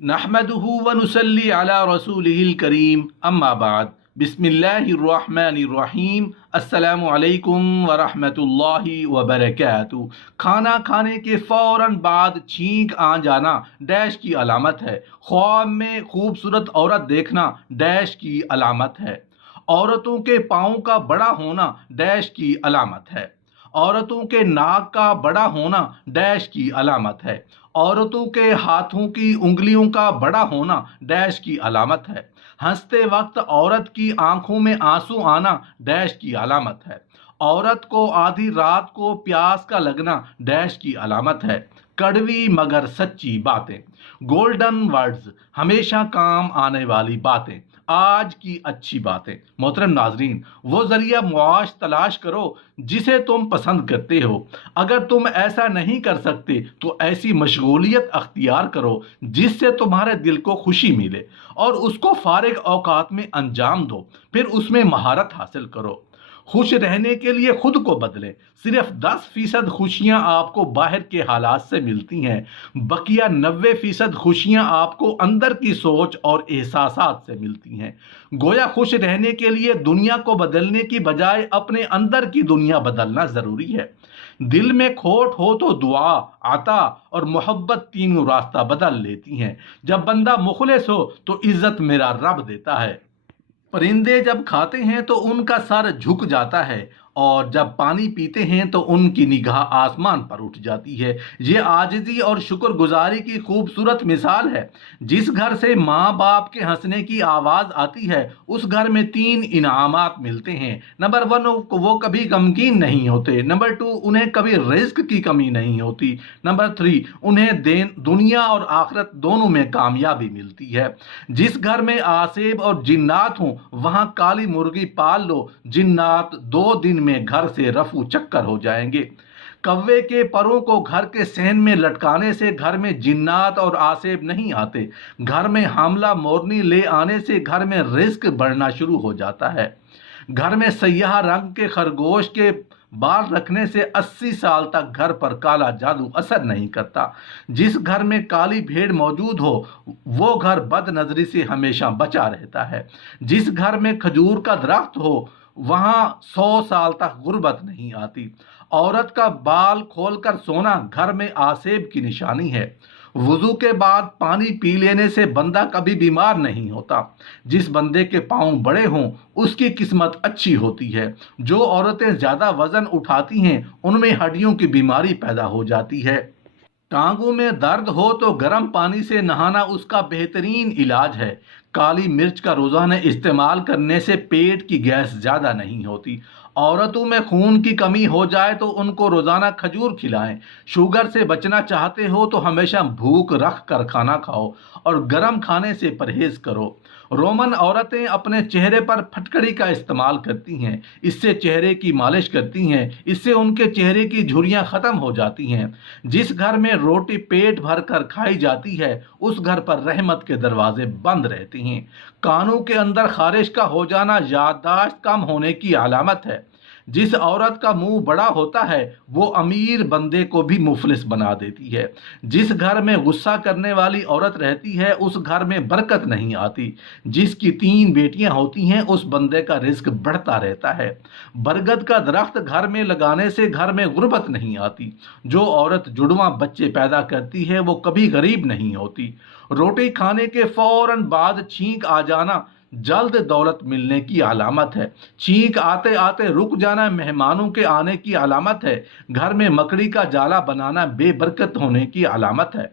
نحمدہ ونصلی علی رسولہ الکریم اما بعد بسم اللہ الرحمن الرحیم السلام علیکم ورحمۃ اللہ وبرکاتہ۔ کھانا کھانے کے فوراً بعد چھینک آ جانا ڈیش کی علامت ہے۔ خواب میں خوبصورت عورت دیکھنا ڈیش کی علامت ہے۔ عورتوں کے پاؤں کا بڑا ہونا ڈیش کی علامت ہے۔ عورتوں کے ناک کا بڑا ہونا ڈیش کی علامت ہے۔ عورتوں کے ہاتھوں کی انگلیوں کا بڑا ہونا ڈیش کی علامت ہے۔ ہنستے وقت عورت کی آنکھوں میں آنسو آنا ڈیش کی علامت ہے۔ عورت کو آدھی رات کو پیاس کا لگنا ڈیش کی علامت ہے۔ کڑوی مگر سچی باتیں، گولڈن ورڈز، ہمیشہ کام آنے والی باتیں، آج کی اچھی باتیں۔ محترم ناظرین، وہ ذریعہ معاش تلاش کرو جسے تم پسند کرتے ہو۔ اگر تم ایسا نہیں کر سکتے تو ایسی مشغولیت اختیار کرو جس سے تمہارے دل کو خوشی ملے اور اس کو فارغ اوقات میں انجام دو، پھر اس میں مہارت حاصل کرو۔ خوش رہنے کے لیے خود کو بدلیں۔ صرف 10% خوشیاں آپ کو باہر کے حالات سے ملتی ہیں، بقیہ 90% خوشیاں آپ کو اندر کی سوچ اور احساسات سے ملتی ہیں۔ گویا خوش رہنے کے لیے دنیا کو بدلنے کی بجائے اپنے اندر کی دنیا بدلنا ضروری ہے۔ دل میں کھوٹ ہو تو دعا، عطا اور محبت تینوں راستہ بدل لیتی ہیں۔ جب بندہ مخلص ہو تو عزت میرا رب دیتا ہے۔ پرندے جب کھاتے ہیں تو ان کا سر جھک جاتا ہے اور جب پانی پیتے ہیں تو ان کی نگاہ آسمان پر اٹھ جاتی ہے۔ یہ عاجزی اور شکر گزاری کی خوبصورت مثال ہے۔ جس گھر سے ماں باپ کے ہنسنے کی آواز آتی ہے اس گھر میں 3 انعامات ملتے ہیں۔ نمبر 1، وہ کبھی غمگین نہیں ہوتے۔ نمبر 2، انہیں کبھی رزق کی کمی نہیں ہوتی۔ نمبر 3، انہیں دنیا اور آخرت دونوں میں کامیابی ملتی ہے۔ جس گھر میں آسیب اور جنات ہوں وہاں کالی مرغی پال لو، جنات 2 دن میں گھر سے رفو چکر ہو جائیں گے۔ کوے کے پروں کو گھر کے صحن میں لٹکانے سے گھر میں جنات اور آسیب نہیں آتے۔ گھر میں حاملہ مورنی لے آنے سے گھر میں رزق بڑھنا شروع ہو جاتا ہے۔ گھر میں سیاہ رنگ کے خرگوش کے بال رکھنے سے 80 سال تک گھر پر کالا جادو اثر نہیں کرتا۔ جس گھر میں کالی بھیڑ موجود ہو وہ گھر بد نظری سے ہمیشہ بچا رہتا ہے۔ جس گھر میں کھجور کا درخت ہو وہاں 100 سال تک غربت نہیں آتی۔ عورت کا بال کھول کر سونا گھر میں آسیب کی نشانی ہے۔ وضو کے بعد پانی پی لینے سے بندہ کبھی بیمار نہیں ہوتا۔ جس بندے کے پاؤں بڑے ہوں اس کی قسمت اچھی ہوتی ہے۔ جو عورتیں زیادہ وزن اٹھاتی ہیں ان میں ہڈیوں کی بیماری پیدا ہو جاتی ہے۔ ٹانگوں میں درد ہو تو گرم پانی سے نہانا اس کا بہترین علاج ہے۔ کالی مرچ کا روزانہ استعمال کرنے سے پیٹ کی گیس زیادہ نہیں ہوتی۔ عورتوں میں خون کی کمی ہو جائے تو ان کو روزانہ کھجور کھلائیں۔ شوگر سے بچنا چاہتے ہو تو ہمیشہ بھوک رکھ کر کھانا کھاؤ اور گرم کھانے سے پرہیز کرو۔ رومن عورتیں اپنے چہرے پر پھٹکڑی کا استعمال کرتی ہیں، اس سے چہرے کی مالش کرتی ہیں، اس سے ان کے چہرے کی جھریاں ختم ہو جاتی ہیں۔ جس گھر میں روٹی پیٹ بھر کر کھائی جاتی ہے اس گھر پر رحمت کے دروازے بند رہتے ہیں۔ کانوں کے اندر خارش کا ہو جانا یادداشت کم ہونے کی علامت ہے۔ جس عورت کا منہ بڑا ہوتا ہے وہ امیر بندے کو بھی مفلس بنا دیتی ہے۔ جس گھر میں غصہ کرنے والی عورت رہتی ہے اس گھر میں برکت نہیں آتی۔ جس کی 3 بیٹیاں ہوتی ہیں اس بندے کا رزق بڑھتا رہتا ہے۔ برگد کا درخت گھر میں لگانے سے گھر میں غربت نہیں آتی۔ جو عورت جڑواں بچے پیدا کرتی ہے وہ کبھی غریب نہیں ہوتی۔ روٹی کھانے کے فوراً بعد چھینک آ جانا جلد دولت ملنے کی علامت ہے۔ چھینک آتے آتے رک جانا مہمانوں کے آنے کی علامت ہے۔ گھر میں مکڑی کا جالا بنانا بے برکت ہونے کی علامت ہے۔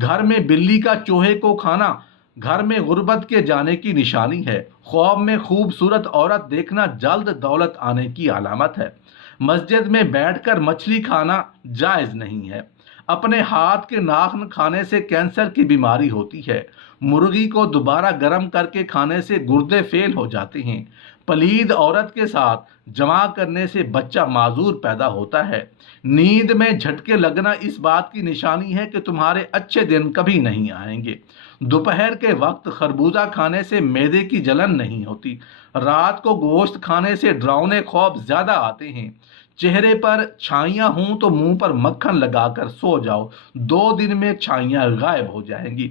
گھر میں بلی کا چوہے کو کھانا گھر میں غربت کے جانے کی نشانی ہے۔ خواب میں خوبصورت عورت دیکھنا جلد دولت آنے کی علامت ہے۔ مسجد میں بیٹھ کر مچھلی کھانا جائز نہیں ہے۔ اپنے ہاتھ کے ناخن کھانے سے کینسر کی بیماری ہوتی ہے۔ مرغی کو دوبارہ گرم کر کے کھانے سے گردے فیل ہو جاتے ہیں۔ پلید عورت کے ساتھ جمع کرنے سے بچہ معذور پیدا ہوتا ہے۔ نیند میں جھٹکے لگنا اس بات کی نشانی ہے کہ تمہارے اچھے دن کبھی نہیں آئیں گے۔ دوپہر کے وقت خربوزہ کھانے سے معدے کی جلن نہیں ہوتی۔ رات کو گوشت کھانے سے ڈراؤنے خواب زیادہ آتے ہیں۔ چہرے پر چھائیاں ہوں تو منہ پر مکھن لگا کر سو جاؤ، 2 دن میں چھائیاں غائب ہو جائیں گی۔